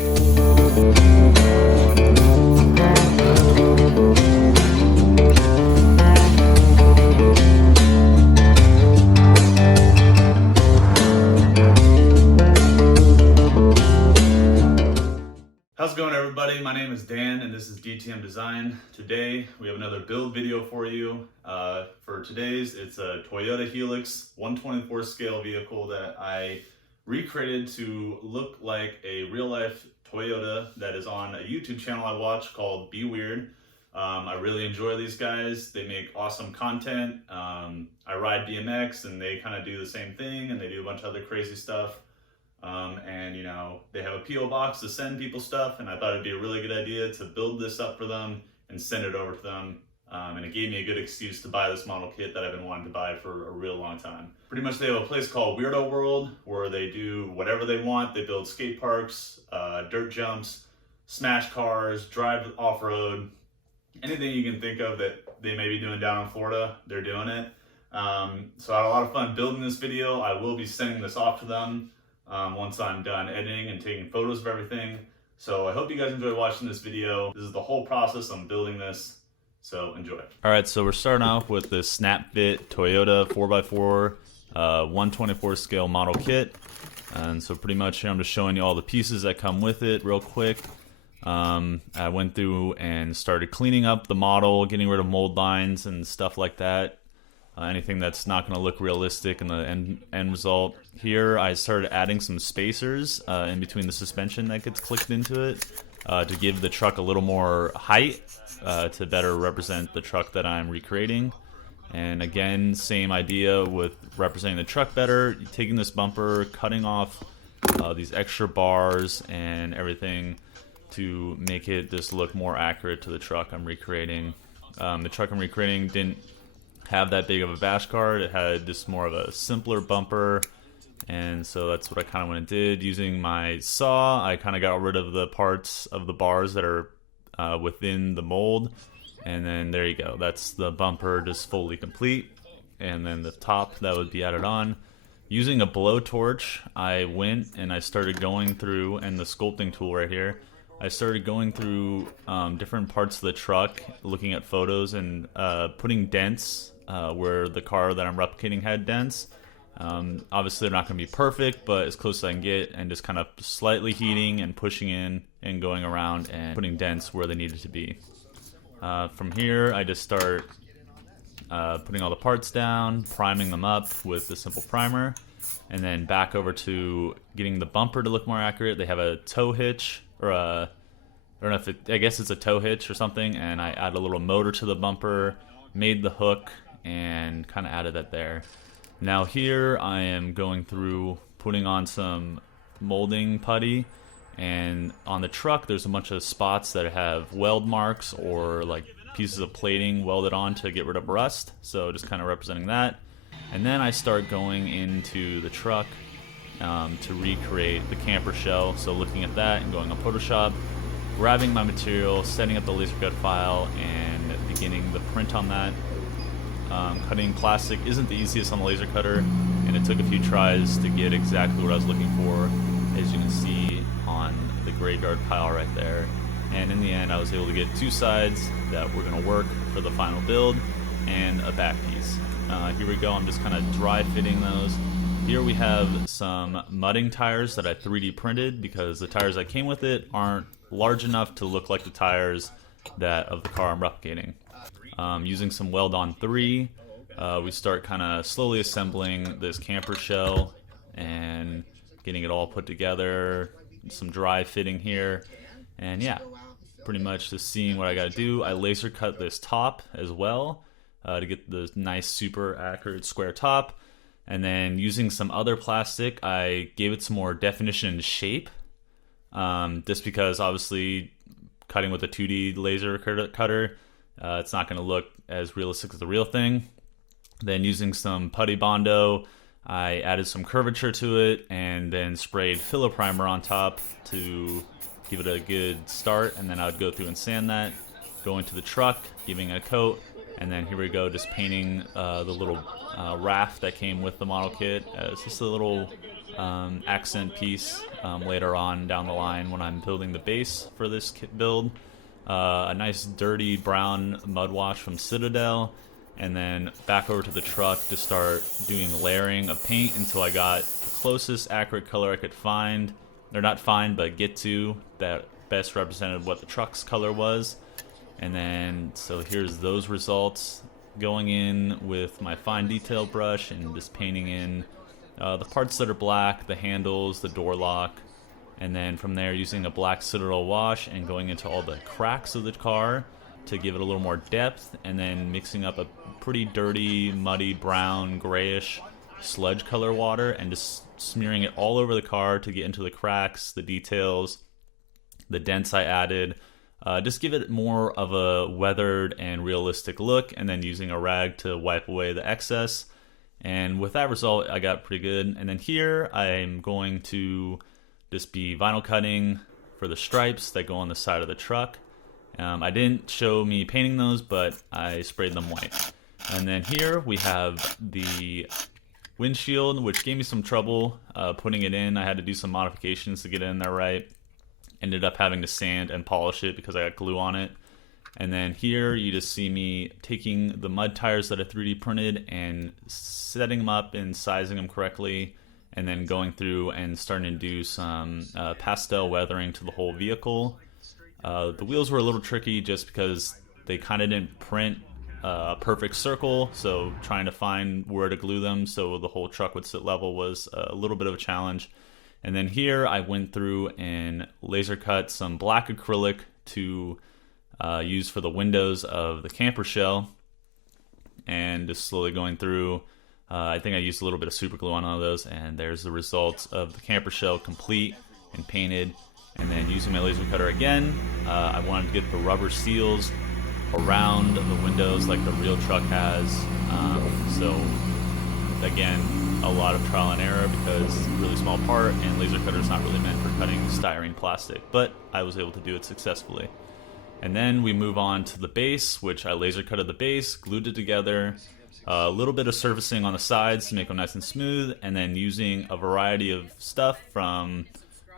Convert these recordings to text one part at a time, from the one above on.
How's it going, everybody? My name is Dan and this is DTM Design. Today we have another build video for you. For today's, it's a Toyota Hilux 124 scale vehicle that I recreated to look like a real-life Toyota that is on a YouTube channel I watch called Beweird. I really enjoy these guys. They make awesome content. I ride BMX and they kind of do the same thing, and they do a bunch of other crazy stuff. And you know, they have a PO box to send people stuff, and I thought it'd be a really good idea to build this up for them and send it over to them. And it gave me a good excuse to buy this model kit that I've been wanting to buy for a real long time. Pretty much they have a place called Weirdo World where they do whatever they want. They build skate parks, dirt jumps, smash cars, drive off-road, anything you can think of that they may be doing down in Florida, they're doing it. So I had a lot of fun building this video. I will be sending this off to them once I'm done editing and taking photos of everything. So I hope you guys enjoy watching this video. This is the whole process I'm building this, so enjoy. Alright, so we're starting off with the Snap Fit Toyota 4x4 124 scale model kit. And so pretty much here I'm just showing you all the pieces that come with it real quick. I went through and started cleaning up the model, getting rid of mold lines and stuff like that. Anything that's not going to look realistic in the end result. Here I started adding some spacers in between the suspension that gets clicked into it to give the truck a little more height to better represent the truck that I'm recreating. And again, same idea with representing the truck better, taking this bumper, cutting off these extra bars and everything to make it just look more accurate to the truck I'm recreating. The truck I'm recreating didn't have that big of a bash card. It had just more of a simpler bumper, and so that's what I kind of went and did. Using my saw, I kind of got rid of the parts of the bars that are within the mold, and then there you go. That's the bumper just fully complete, and then the top that would be added on. Using a blowtorch, I went and I started going through, and the sculpting tool right here, I started going through different parts of the truck, looking at photos and putting dents where the car that I'm replicating had dents. Obviously they're not going to be perfect, but as close as I can get, and just kind of slightly heating and pushing in and going around and putting dents where they needed to be. From here I just start putting all the parts down, priming them up with the simple primer, and then back over to getting the bumper to look more accurate. They have a tow hitch, or I don't know if I guess it's a tow hitch or something, and I add a little motor to the bumper, made the hook, and kind of added that there. Now here I am going through putting on some molding putty, and on the truck there's a bunch of spots that have weld marks or like pieces of plating welded on to get rid of rust, so just kind of representing that. And then I start going into the truck to recreate the camper shell, so looking at that and going on Photoshop, grabbing my material, setting up the laser cut file, and beginning the print on that. Cutting plastic isn't the easiest on the laser cutter, and it took a few tries to get exactly what I was looking for, as you can see on the graveyard pile right there. And in the end I was able to get two sides that were going to work for the final build and a back piece. Here we go, I'm just kind of dry fitting those. Here we have some mudding tires that I 3D printed because the tires that came with it aren't large enough to look like the tires that of the car I'm replicating. Using some Weld-On 3, we start kind of slowly assembling this camper shell and getting it all put together. Some dry fitting here, and yeah, pretty much just seeing what I got to do. I laser cut this top as well to get the nice super accurate square top. And then using some other plastic, I gave it some more definition and shape. Just because obviously cutting with a 2D laser cutter, it's not going to look as realistic as the real thing. Then using some putty bondo, I added some curvature to it and then sprayed filler primer on top to give it a good start. And then I would go through and sand that, go into the truck, giving it a coat. And then here we go, just painting the little raft that came with the model kit as just a little accent piece later on down the line when I'm building the base for this build. A nice dirty brown mud wash from Citadel, and then back over to the truck to start doing layering of paint until I got the closest accurate color I could find, or not find, but get to, that best represented what the truck's color was. And then, so here's those results, going in with my fine detail brush and just painting in the parts that are black, the handles, the door lock, and then from there using a black Citadel wash and going into all the cracks of the car to give it a little more depth, and then mixing up a pretty dirty, muddy, brown, grayish sludge color water and just smearing it all over the car to get into the cracks, the details, the dents I added. Just give it more of a weathered and realistic look, and then using a rag to wipe away the excess. And with that result, I got pretty good. And then here, I'm going to just be vinyl cutting for the stripes that go on the side of the truck. I didn't show me painting those, but I sprayed them white. And then here we have the windshield, which gave me some trouble putting it in. I had to do some modifications to get it in there right. Ended up having to sand and polish it because I got glue on it. And then here you just see me taking the mud tires that I 3D printed and setting them up and sizing them correctly, and then going through and starting to do some pastel weathering to the whole vehicle. The wheels were a little tricky just because they kind of didn't print a perfect circle, so trying to find where to glue them so the whole truck would sit level was a little bit of a challenge. And then here I went through and laser cut some black acrylic to use for the windows of the camper shell, and just slowly going through. I think I used a little bit of super glue on all of those, and there's the results of the camper shell complete and painted. And then using my laser cutter again, I wanted to get the rubber seals around the windows like the real truck has. So again, a lot of trial and error because it's a really small part, and laser cutter is not really meant for cutting styrene plastic, but I was able to do it successfully. And then we move on to the base, which I laser cutted the base, glued it together, a little bit of surfacing on the sides to make them nice and smooth, and then using a variety of stuff from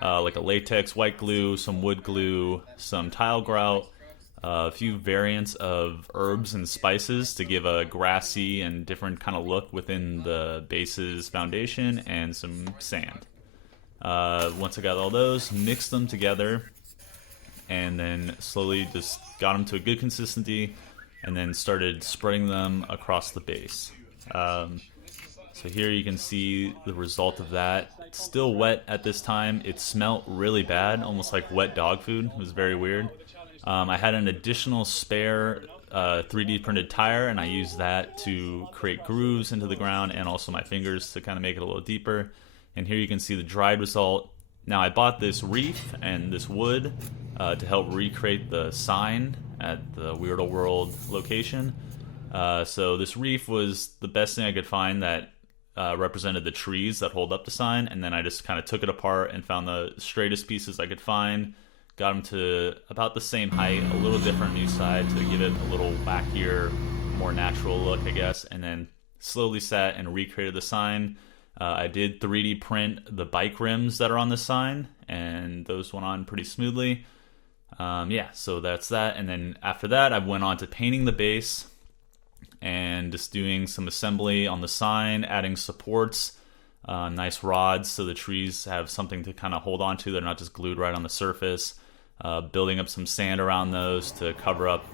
like a latex white glue, some wood glue, some tile grout, a few variants of herbs and spices to give a grassy and different kind of look within the base's foundation, and some sand. Once I got all those, mixed them together, and then slowly just got them to a good consistency, and then started spreading them across the base. So here you can see the result of that. It's still wet at this time. It smelled really bad, almost like wet dog food. It was very weird. I had an additional spare 3D printed tire, and I used that to create grooves into the ground and also my fingers to kind of make it a little deeper. And here you can see the dried result. Now I bought this reef and this wood to help recreate the sign at the Weirdo World location. So this reef was the best thing I could find that represented the trees that hold up the sign, and then I just kind of took it apart and found the straightest pieces I could find. Got them to about the same height, a little different on each side to give it a little wackier, more natural look, I guess, and then slowly sat and recreated the sign. I did 3D print the bike rims that are on the sign, and those went on pretty smoothly. Yeah, so that's that. And then after that, I went on to painting the base and just doing some assembly on the sign, adding supports, nice rods so the trees have something to kind of hold on to. They're not just glued right on the surface. Building up some sand around those to cover up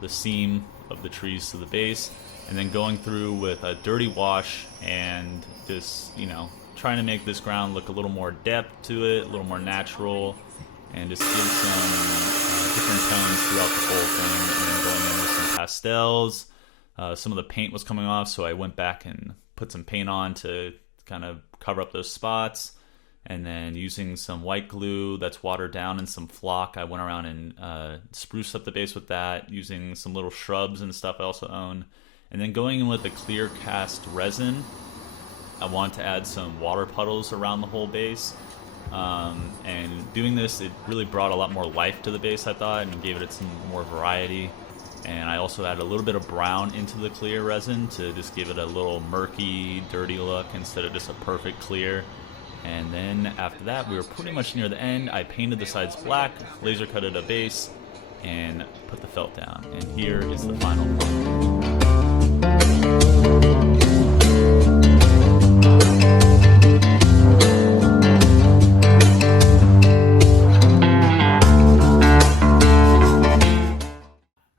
the seam of the trees to the base, and then going through with a dirty wash and just, trying to make this ground look a little more depth to it, a little more natural, and just give some different tones throughout the whole thing. And then going in with some pastels. Some of the paint was coming off, so I went back and put some paint on to kind of cover up those spots. And then using some white glue that's watered down and some flock, I went around and spruced up the base with that, using some little shrubs and stuff I also own. And then going in with a clear cast resin, I wanted to add some water puddles around the whole base. And doing this, it really brought a lot more life to the base, I thought, and gave it some more variety. And I also added a little bit of brown into the clear resin to just give it a little murky, dirty look instead of just a perfect clear. And then after that, we were pretty much near the end. I painted the sides black, laser cutted a base, and put the felt down. And here is the final product.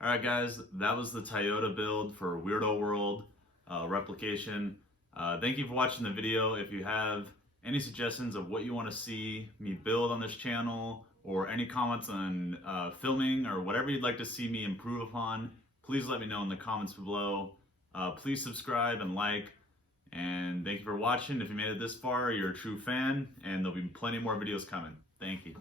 Alright guys, that was the Toyota build for Weirdo World replication. Thank you for watching the video. If you have any suggestions of what you want to see me build on this channel, or any comments on filming, or whatever you'd like to see me improve upon, please let me know in the comments below. Please subscribe and like, and thank you for watching. If you made it this far, you're a true fan, and there'll be plenty more videos coming. Thank you.